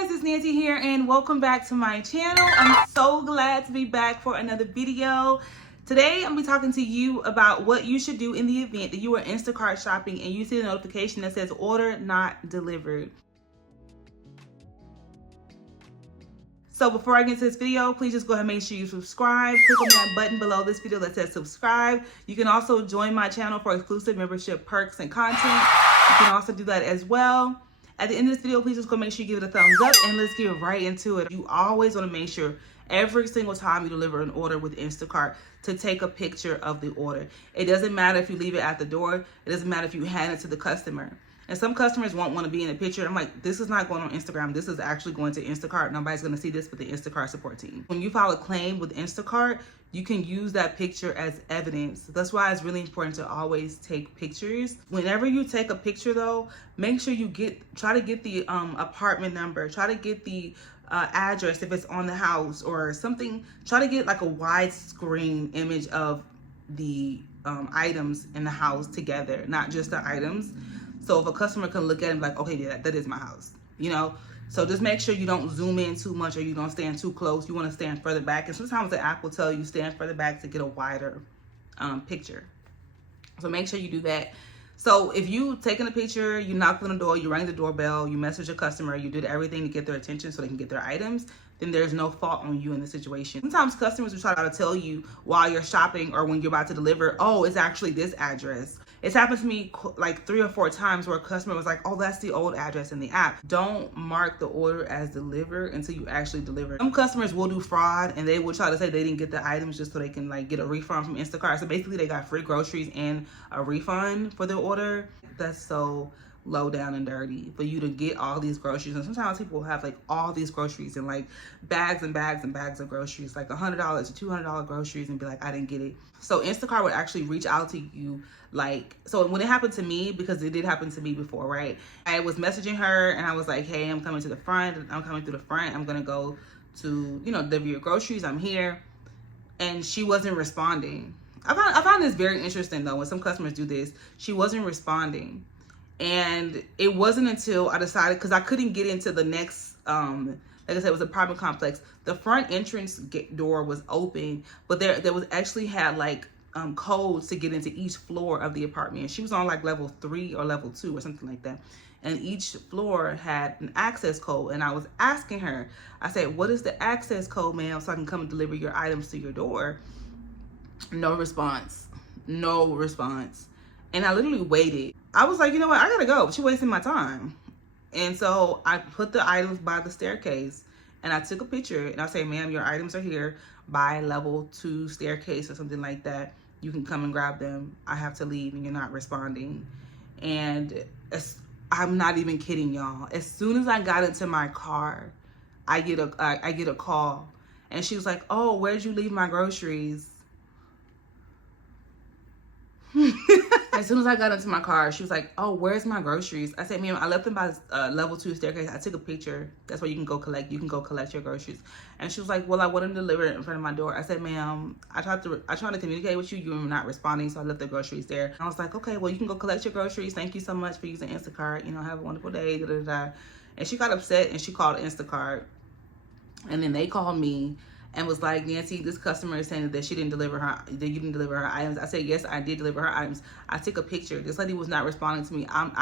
guys, it's Nancy here and welcome back to my channel. I'm so glad to be back for another video. Today I'm going to be talking to you about what you should do in the event that you are Instacart shopping and you see the notification that says order not delivered. So before I get into this video, please just go ahead and make sure you subscribe. Click on that button below this video that says subscribe. You can also join my channel for exclusive membership perks and content. You can also do that as well. At the end of this video, please just go make sure you give it a thumbs up and let's get right into it. You always want to make sure every single time you deliver an order with Instacart to take a picture of the order. It doesn't matter if you leave it at the door. It doesn't matter if you hand it to the customer. And some customers won't want to be in the picture. I'm like, this is not going on Instagram. This is actually going to Instacart. Nobody's going to see this but the Instacart support team. When you file a claim with Instacart, you can use that picture as evidence. That's why it's really important to always take pictures. Whenever you take a picture though, make sure you try to get the apartment number, try to get the address if it's on the house or something. Try to get like a widescreen image of the items in the house together, not just the items. So if a customer can look at it and be like, okay, yeah, that is my house, you know? So just make sure you don't zoom in too much or you don't stand too close. You want to stand further back. And sometimes the app will tell you stand further back to get a wider picture. So make sure you do that. So if you taking a picture, you knock on the door, you rang the doorbell, you message a customer, you did everything to get their attention so they can get their items, then there's no fault on you in the situation. Sometimes customers will try to tell you while you're shopping or when you're about to deliver, oh, it's actually this address. It's happened to me like 3 or 4 times where a customer was like, oh, that's the old address in the app. Don't mark the order as delivered until you actually deliver. Some customers will do fraud and they will try to say they didn't get the items just so they can like get a refund from Instacart. So basically they got free groceries and a refund for their order. That's so low down and dirty for you to get all these groceries. And sometimes people have like all these groceries and like bags and bags and bags of groceries, like $100 to $200 groceries, and be like, I didn't get it. So Instacart would actually reach out to you. Like, so when it happened to me, because it did happen to me before, right? I was messaging her and I was like, hey, I'm coming to the front. I'm coming through the front. I'm going to go to, you know, deliver your groceries. I'm here. And she wasn't responding. I found this very interesting though. When some customers do this, she wasn't responding. And it wasn't until I decided, because I couldn't get into the next, like I said, it was an apartment complex. The front entrance door was open, but there was actually had like codes to get into each floor of the apartment. And she was on like level 3 or level 2 or something like that. And each floor had an access code. And I was asking her, I said, what is the access code, ma'am, so I can come and deliver your items to your door? No response. No response. And I literally waited. I was like, you know what? I gotta go. She's wasting my time. And so I put the items by the staircase and I took a picture and I say, ma'am, your items are here by level 2 staircase or something like that. You can come and grab them. I have to leave and you're not responding. And I'm not even kidding y'all. As soon as I got into my car, I get a call and she was like, oh, where'd you leave my groceries? As soon as I got into my car, she was like, oh, where's my groceries? I said, ma'am, I left them by level 2 staircase. I took a picture. That's where you can go collect. You can go collect your groceries. And she was like, well, I want them delivered in front of my door. I said, ma'am, I tried to communicate with you. You were not responding, so I left the groceries there. And I was like, okay, well, you can go collect your groceries. Thank you so much for using Instacart. You know, have a wonderful day. Da, da, da. And she got upset and she called Instacart. And then they called me and was like, Nancy, this customer is saying that you didn't deliver her items. I said, yes, I did deliver her items. I took a picture. This lady was not responding to me. And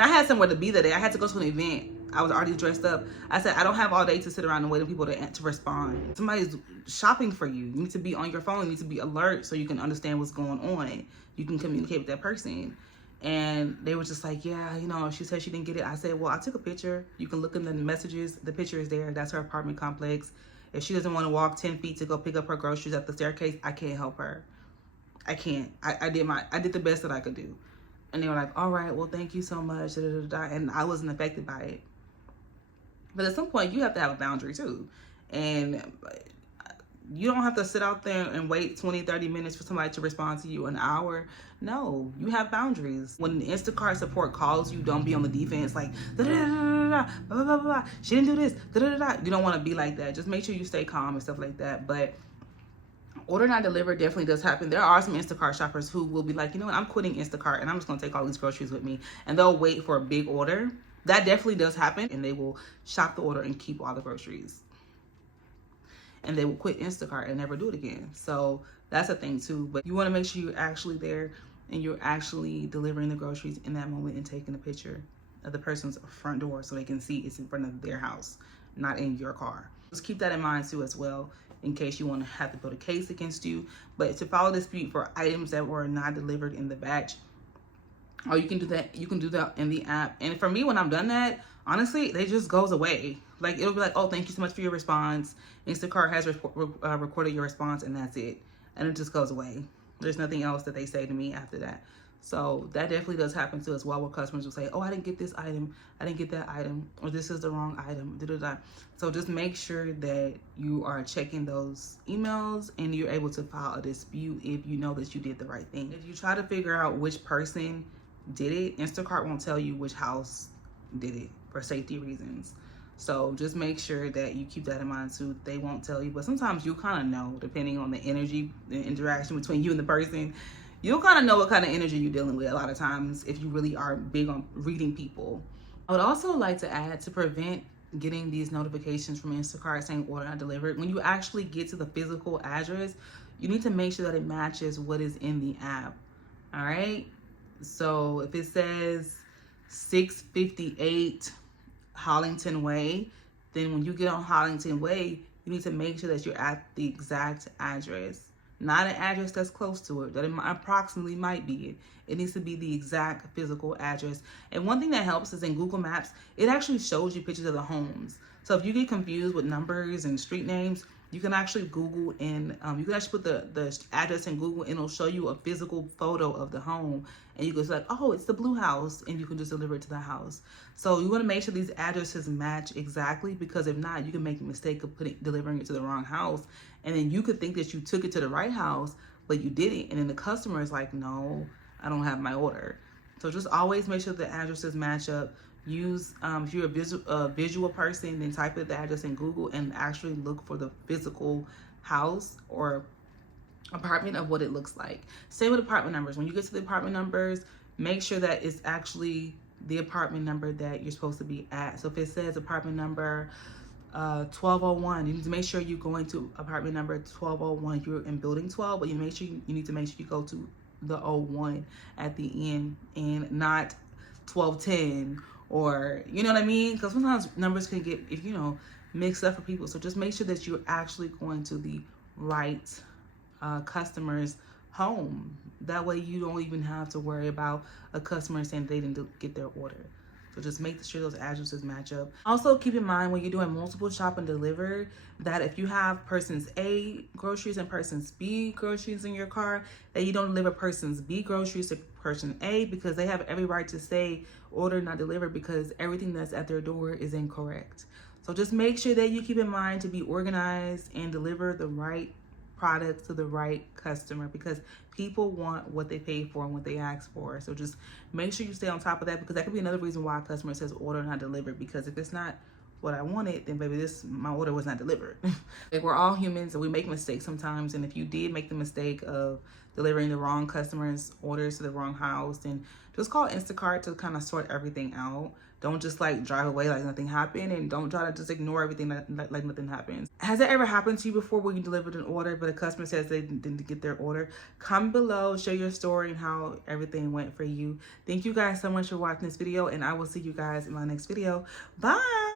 I had somewhere to be that day. I had to go to an event. I was already dressed up. I said, I don't have all day to sit around and wait for people to respond. Somebody's shopping for you. You need to be on your phone. You need to be alert so you can understand what's going on. You can communicate with that person. And they were just like, yeah, you know, she said she didn't get it. I said, well, I took a picture. You can look in the messages. The picture is there. That's her apartment complex. If she doesn't want to walk 10 feet to go pick up her groceries at the staircase, I can't help her. I can't. I did the best that I could do. And they were like, all right, well, thank you so much. Da, da, da, da. And I wasn't affected by it. But at some point, you have to have a boundary too. And you don't have to sit out there and wait 20, 30 minutes for somebody to respond to you, an hour. No, you have boundaries. When the Instacart support calls you, don't be on the defense like, da, da, da, da, da, blah, blah, blah, blah. She didn't do this, da, da, da, da. You don't want to be like that. Just make sure you stay calm and stuff like that. But order not delivered definitely does happen. There are some Instacart shoppers who will be like, you know what, I'm quitting Instacart and I'm just going to take all these groceries with me. And they'll wait for a big order. That definitely does happen, and they will shop the order and keep all the groceries. And they will quit Instacart and never do it again. So that's a thing too. But you want to make sure you're actually there and you're actually delivering the groceries in that moment and taking a picture of the person's front door so they can see it's in front of their house, not in your car. Just keep that in mind too as well, in case you want to have to build a case against you. But to file a dispute for items that were not delivered in the batch, or you can do that in the app. And for me, when I've done that, honestly, it just goes away. Like, it'll be like, oh, thank you so much for your response. Instacart has recorded your response, and that's it. And it just goes away. There's nothing else that they say to me after that. So that definitely does happen too as well, where customers will say, oh, I didn't get this item, I didn't get that item, or this is the wrong item, da-da-da. So just make sure that you are checking those emails and you're able to file a dispute if you know that you did the right thing. If you try to figure out which person did it, Instacart won't tell you which house did it for safety reasons. So just make sure that you keep that in mind too. They won't tell you, but sometimes you kind of know, depending on the energy, the interaction between you and the person. You'll kind of know what kind of energy you're dealing with a lot of times if you really are big on reading people. I would also like to add, to prevent getting these notifications from Instacart saying order not delivered, when you actually get to the physical address, you need to make sure that it matches what is in the app. All right. So if it says 658 Hollington Way, then when you get on Hollington Way, you need to make sure that you're at the exact address, not an address that's close to it, that it approximately might be it. It needs to be the exact physical address. And one thing that helps is in Google Maps, it actually shows you pictures of the homes. So if you get confused with numbers and street names, you can actually Google and you can actually put the address in Google and it'll show you a physical photo of the home. And you can say, like, oh, it's the blue house, and you can just deliver it to the house. So you want to make sure these addresses match exactly, because if not, you can make a mistake of delivering it to the wrong house. And then you could think that you took it to the right house, but you didn't. And then the customer is like, no, I don't have my order. So just always make sure the addresses match up. Use, if you're a visual person, then type in the address in Google and actually look for the physical house or apartment of what it looks like. Same with apartment numbers. When you get to the apartment numbers, make sure that it's actually the apartment number that you're supposed to be at. So if it says apartment number 1201, you need to make sure you're going to apartment number 1201. You're in building 12, but you need to make sure you go to the 01 at the end and not 1210, or you know what I mean? Because sometimes numbers can get, if you know, mixed up for people. So just make sure that you're actually going to the right customer's home. That way you don't even have to worry about a customer saying they didn't get their order. So just make sure those addresses match up. Also keep in mind, when you're doing multiple shop and deliver, that if you have persons A groceries and persons B groceries in your car, that you don't deliver persons B groceries to person A, because they have every right to say order not delivered, because everything that's at their door is incorrect. So just make sure that you keep in mind to be organized and deliver the right products to the right customer, because people want what they pay for and what they ask for. So just make sure you stay on top of that, because that could be another reason why a customer says order not delivered, because if it's not what I wanted, then baby, my order was not delivered. Like, we're all humans and we make mistakes sometimes, and if you did make the mistake of delivering the wrong customer's orders to the wrong house, then just call Instacart to kind of sort everything out. Don't just like drive away like nothing happened, and don't try to just ignore everything like nothing happens. Has it ever happened to you before where you delivered an order but a customer says they didn't get their order? Comment below, share your story and how everything went for you. Thank you guys so much for watching this video, and I will see you guys in my next video. Bye.